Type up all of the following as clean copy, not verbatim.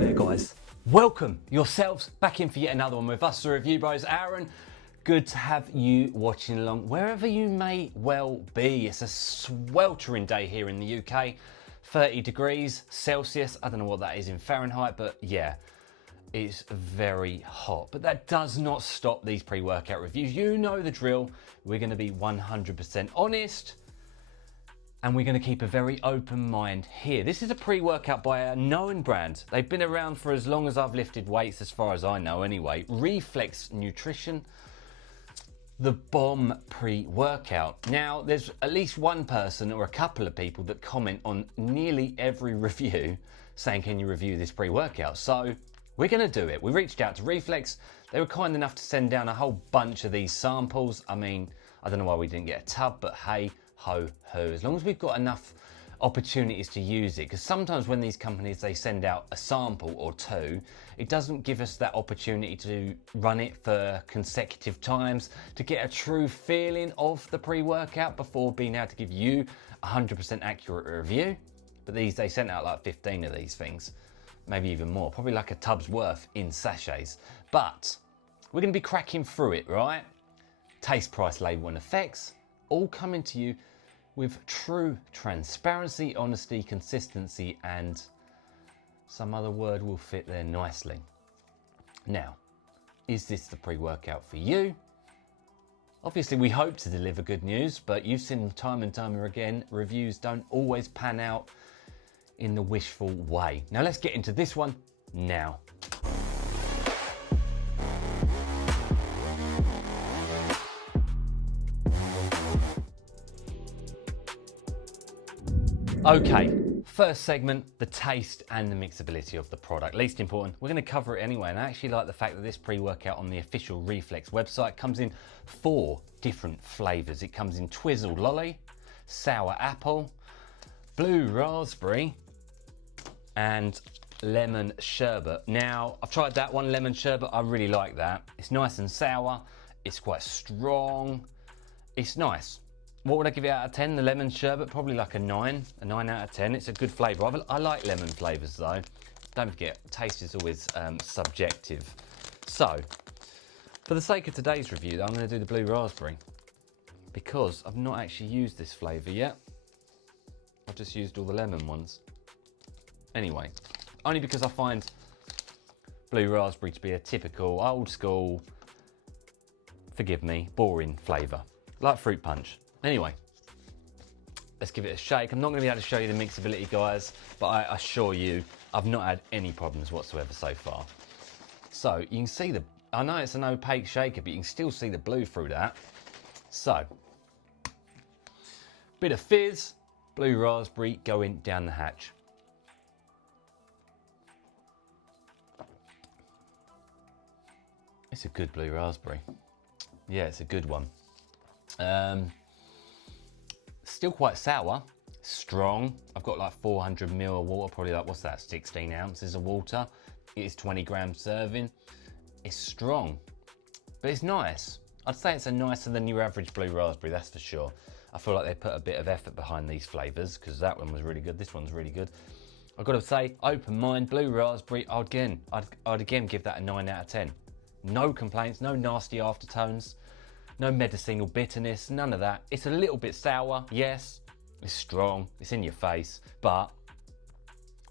there guys, welcome yourselves back in for yet another one with us, the Review Bros. Aaron, good to have you watching along wherever you may well be. It's a sweltering day here in the UK, 30 degrees Celsius, I don't know what that is in Fahrenheit, but yeah, it's very hot. But that does not stop these pre-workout reviews. You know the drill, we're going to be 100% honest, and we're going to keep a very open mind here. This is a pre-workout by a known brand. They've been around for as long as I've lifted weights, as far as I know anyway. Reflex Nutrition, the bomb pre-workout. Now, there's at least one person or a couple of people that comment on nearly every review saying, can you review this pre-workout? So we're going to do it. We reached out to Reflex. They were kind enough to send down a whole bunch of these samples. I mean, I don't know why we didn't get a tub, but hey, ho ho, as long as we've got enough opportunities to use it, because sometimes when these companies, they send out a sample or two, it doesn't give us that opportunity to run it for consecutive times to get a true feeling of the pre-workout before being able to give you 100% accurate review. But these, they sent out like 15 of these things, maybe even more, probably like a tub's worth in sachets. But we're going to be cracking through it, right? Taste, price, label and effects, all coming to you with true transparency, honesty, consistency, and some other word will fit there nicely. Now, is this the pre-workout for you? Obviously, we hope to deliver good news, but you've seen time and time again, reviews don't always pan out in the wishful way. Now, let's get into this one now. Okay, first segment, the taste and the mixability of the product. Least important, we're going to cover it anyway, and I actually like the fact that this pre-workout on the official Reflex website comes in 4 different flavours. It comes in Twizzle Lolly, Sour Apple, Blue Raspberry, and Lemon Sherbet. Now, I've tried that one, Lemon Sherbet, I really like that. It's nice and sour, it's quite strong, it's nice. What would I give it out of 10? The lemon sherbet, probably like a 9 out of 10. It's a good flavour. I like lemon flavours though. Don't forget, taste is always subjective. So, for the sake of today's review, I'm going to do the blue raspberry because I've not actually used this flavour yet. I've just used all the lemon ones. Anyway, only because I find blue raspberry to be a typical, old school, forgive me, boring flavour, like fruit punch. Anyway, let's give it a shake. I'm not going to be able to show you the mixability, guys, but I assure you, I've not had any problems whatsoever so far. So you can see the, I know it's an opaque shaker, but you can still see the blue through that. So, bit of fizz, blue raspberry going down the hatch. It's a good blue raspberry. Yeah, it's a good one. Still quite sour, strong. I've got like 400 ml of water, probably like, what's that, 16 ounces of water. It is 20 grams serving. It's strong, but it's nice. I'd say it's a nicer than your average blue raspberry, that's for sure. I feel like they put a bit of effort behind these flavours because that one was really good, this one's really good. I've got to say, open mind, blue raspberry, I'd again give that a 9 out of 10. No complaints, no nasty aftertones. No medicinal bitterness, none of that. It's a little bit sour, yes. It's strong, it's in your face, but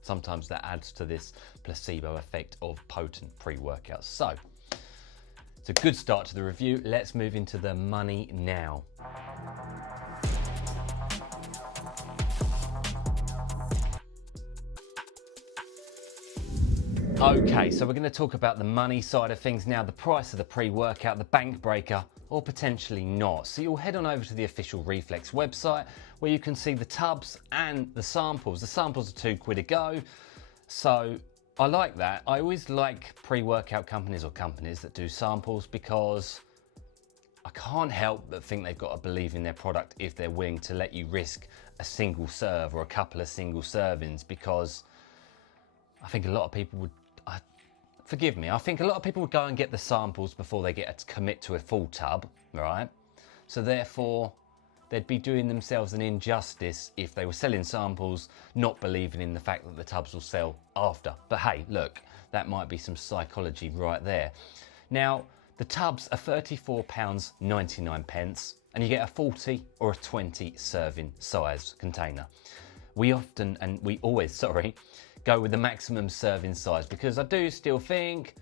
sometimes that adds to this placebo effect of potent pre-workouts. So, it's a good start to the review. Let's move into the money now. Okay, so we're going to talk about the money side of things now, the price of the pre-workout, the bank breaker, or potentially not. So you'll head on over to the official Reflex website where you can see the tubs and the samples. The samples are £2 a go. So I like that. I always like pre-workout companies or companies that do samples because I can't help but think they've got to believe in their product if they're willing to let you risk a single serve or a couple of single servings, because I think a lot of people would, forgive me, I think a lot of people would go and get the samples before they get to commit to a full tub, right? So therefore, they'd be doing themselves an injustice if they were selling samples, not believing in the fact that the tubs will sell after. But hey, look, that might be some psychology right there. Now, the tubs are £34.99 and you get a 40 or a 20 serving size container. We always go with the maximum serving size, because I do still think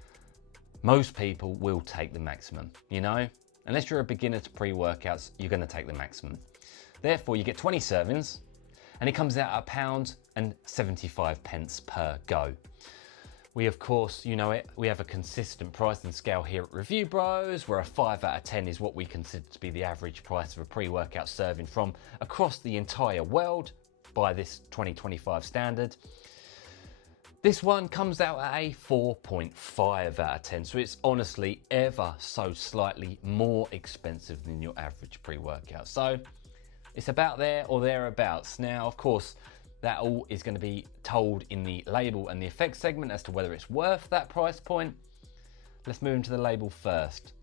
most people will take the maximum, you know? Unless you're a beginner to pre-workouts, you're going to take the maximum. Therefore, you get 20 servings and it comes out at £1.75 per go. We, of course, you know it, we have a consistent pricing scale here at Review Bros, where a 5 out of 10 is what we consider to be the average price of a pre-workout serving from across the entire world by this 2025 standard. This one comes out at a 4.5 out of 10, so it's honestly ever so slightly more expensive than your average pre-workout. So it's about there or thereabouts. Now, of course, that all is going to be told in the label and the effects segment as to whether it's worth that price point. Let's move into the label first.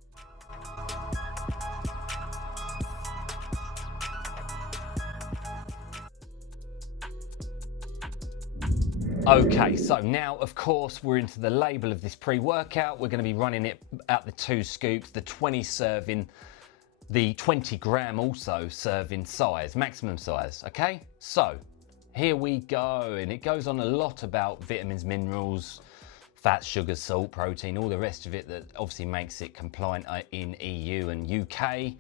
Okay, so now, of course, we're into the label of this pre-workout. We're going to be running it at the 2 scoops, the 20 serving, the 20 gram also serving size, maximum size, okay? So, here we go, and it goes on a lot about vitamins, minerals, fats, sugars, salt, protein, all the rest of it that obviously makes it compliant in EU and UK.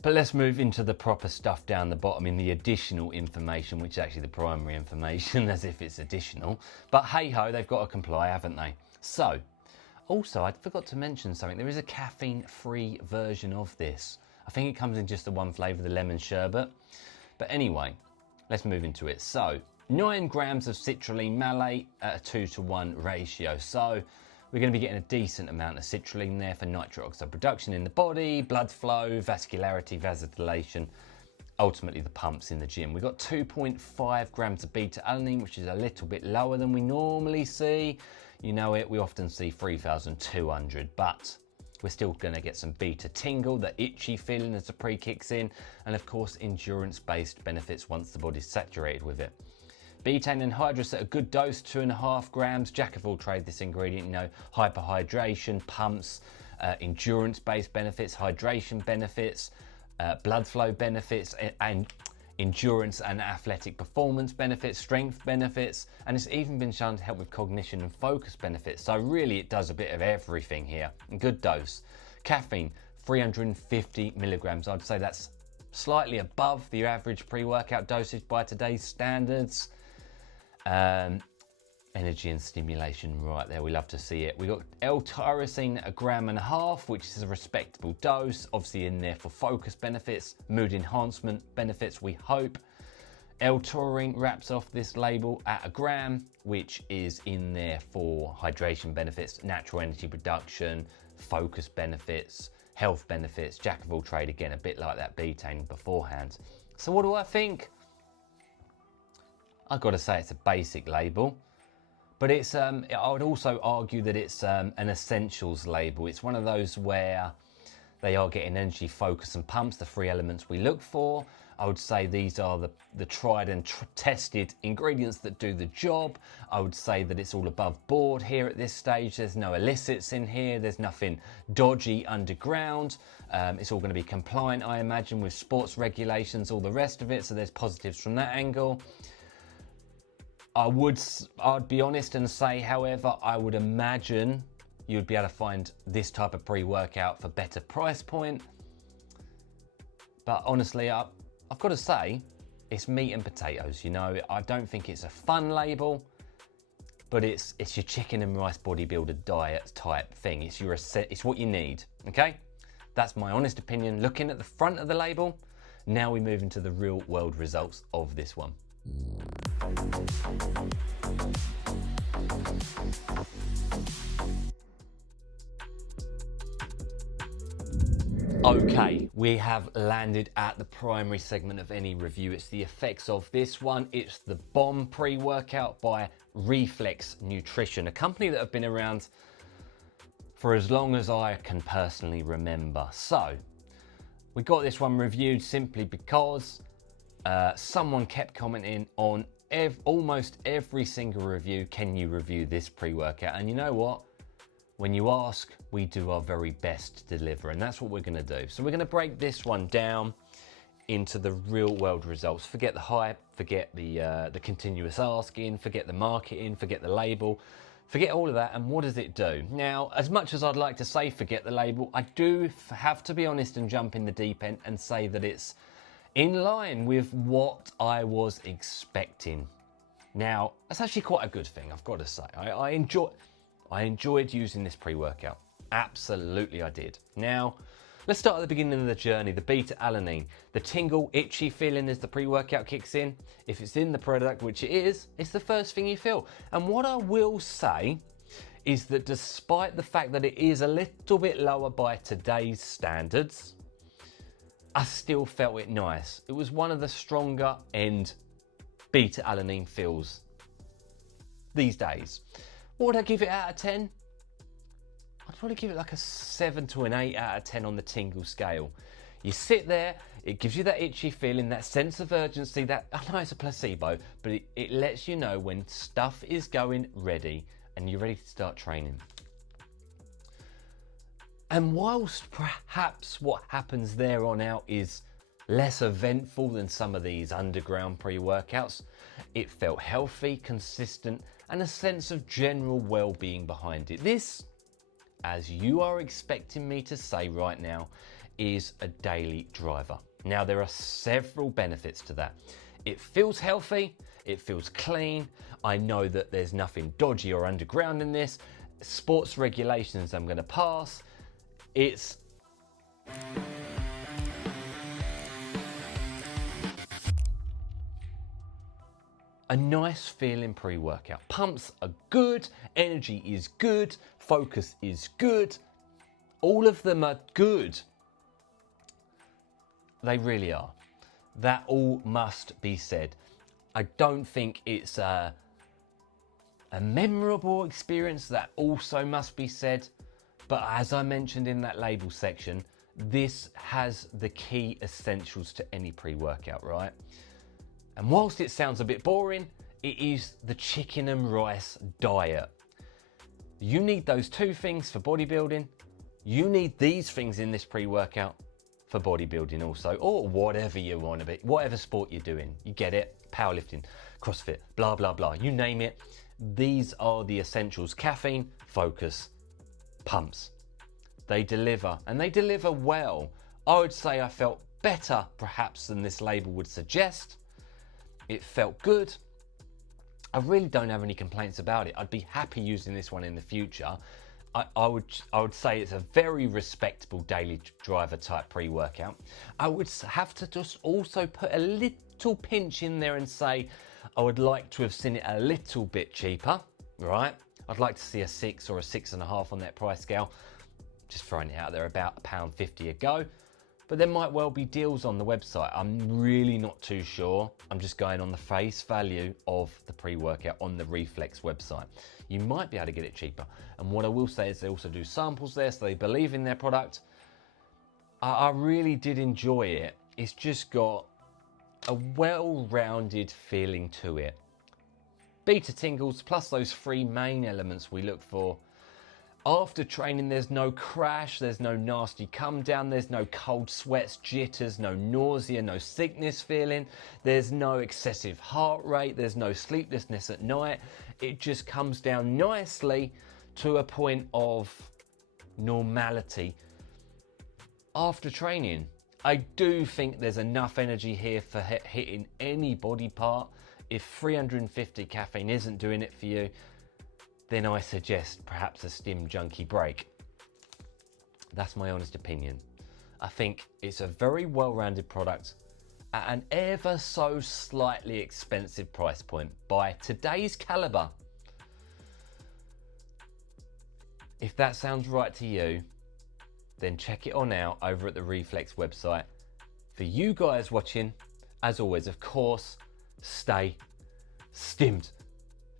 But let's move into the proper stuff down the bottom in the additional information, which is actually the primary information, as if it's additional. But hey ho, they've got to comply, haven't they? So, also, I forgot to mention something. There is a caffeine-free version of this. I think it comes in just the one flavour, the lemon sherbet. But anyway, let's move into it. So, 9 grams of citrulline malate at a 2-to-1 ratio. So, we're going to be getting a decent amount of citrulline there for nitric oxide production in the body, blood flow, vascularity, vasodilation, ultimately the pumps in the gym. We've got 2.5 grams of beta-alanine, which is a little bit lower than we normally see. You know it, we often see 3,200, but we're still going to get some beta tingle, the itchy feeling as the pre kicks in, and of course endurance-based benefits once the body's saturated with it. Betaine anhydrous at a good dose, 2.5 grams. Jack of all trades, this ingredient, you know, hyperhydration, pumps, endurance-based benefits, hydration benefits, blood flow benefits, and endurance and athletic performance benefits, strength benefits, and it's even been shown to help with cognition and focus benefits. So really it does a bit of everything here. Good dose. Caffeine, 350 milligrams. I'd say that's slightly above the average pre-workout dosage by today's standards. Energy and stimulation right there, we love to see it. We got L-tyrosine at 1.5 grams, which is a respectable dose, obviously in there for focus benefits, mood enhancement benefits, we hope. L-taurine wraps off this label at 1 gram, which is in there for hydration benefits, natural energy production, focus benefits, health benefits, jack of all trade, again a bit like that betaine beforehand. So what do I think? I've got to say it's a basic label, but it's I would also argue that it's an essentials label. It's one of those where they are getting energy, focus and pumps, the 3 elements we look for. I would say these are the tried and tested ingredients that do the job. I would say that it's all above board here at this stage. There's no illicits in here. There's nothing dodgy underground. It's all going to be compliant, I imagine, with sports regulations, all the rest of it. So there's positives from that angle. I'd be honest and say, however, I would imagine you'd be able to find this type of pre-workout for better price point. But honestly, I've got to say, it's meat and potatoes, you know. I don't think it's a fun label, but it's your chicken and rice bodybuilder diet type thing. It's what you need, okay? That's my honest opinion. Looking at the front of the label, now we move into the real world results of this one. Okay, we have landed at the primary segment of any review. It's the effects of this one. It's the Bomb pre-workout by Reflex Nutrition, a company that have been around for as long as I can personally remember. So, We got this one reviewed simply because someone kept commenting on almost every single review, can you review this pre-workout? And you know what? When you ask, we do our very best to deliver, and that's what we're going to do. So we're going to break this one down into the real world results. Forget the hype, forget the continuous asking, forget the marketing, forget the label, forget all of that. And what does it do? Now, as much as I'd like to say forget the label, I do have to be honest and jump in the deep end and say that it's in line with what I was expecting. Now, that's actually quite a good thing, I've got to say. I enjoyed using this pre-workout. Absolutely I did. Now, let's start at the beginning of the journey, the beta-alanine. The tingle, itchy feeling as the pre-workout kicks in. If it's in the product, which it is, it's the first thing you feel. And what I will say is that despite the fact that it is a little bit lower by today's standards, I still felt it nice. It was one of the stronger end beta-alanine feels these days. What would I give it out of 10? I'd probably give it like a 7 to an 8 out of 10 on the tingle scale. You sit there, it gives you that itchy feeling, that sense of urgency, that, I know it's a placebo, but it lets you know when stuff is going ready and you're ready to start training. And whilst perhaps what happens there on out is less eventful than some of these underground pre-workouts, it felt healthy, consistent, and a sense of general well-being behind it. This, as you are expecting me to say right now, is a daily driver. Now, there are several benefits to that. It feels healthy, it feels clean. I know that there's nothing dodgy or underground in this. Sports regulations I'm going to pass. It's a nice feeling pre-workout. Pumps are good, energy is good, focus is good. All of them are good. They really are. That all must be said. I don't think it's a memorable experience. That also must be said. But as I mentioned in that label section, this has the key essentials to any pre-workout, right? And whilst it sounds a bit boring, it is the chicken and rice diet. You need those two things for bodybuilding. You need these things in this pre-workout for bodybuilding also, or whatever you want to be, whatever sport you're doing. You get it? Powerlifting, CrossFit, blah, blah, blah. You name it. These are the essentials. Caffeine, focus, pumps. They deliver, and they deliver well. I would say I felt better perhaps than this label would suggest. It felt good. I really don't have any complaints about it. I'd be happy using this one in the future. I would say it's a very respectable daily driver type pre-workout. I would have to just also put a little pinch in there and say I would like to have seen it a little bit cheaper, right? I'd like to see a 6 or a 6.5 on that price scale. Just throwing it out there, about £1.50 a go. But there might well be deals on the website. I'm really not too sure. I'm just going on the face value of the pre-workout on the Reflex website. You might be able to get it cheaper. And what I will say is they also do samples there, so they believe in their product. I really did enjoy it. It's just got a well-rounded feeling to it. Beta tingles plus those 3 main elements we look for. After training, there's no crash, there's no nasty come down, there's no cold sweats, jitters, no nausea, no sickness feeling, there's no excessive heart rate, there's no sleeplessness at night. It just comes down nicely to a point of normality after training. I do think there's enough energy here for hitting any body part. If 350 caffeine isn't doing it for you, then I suggest perhaps a stim junkie break. That's my honest opinion. I think it's a very well-rounded product at an ever so slightly expensive price point by today's caliber. If that sounds right to you, then check it on out over at the Reflex website. For you guys watching, as always, of course, stay stimmed.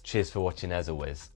Cheers for watching as always.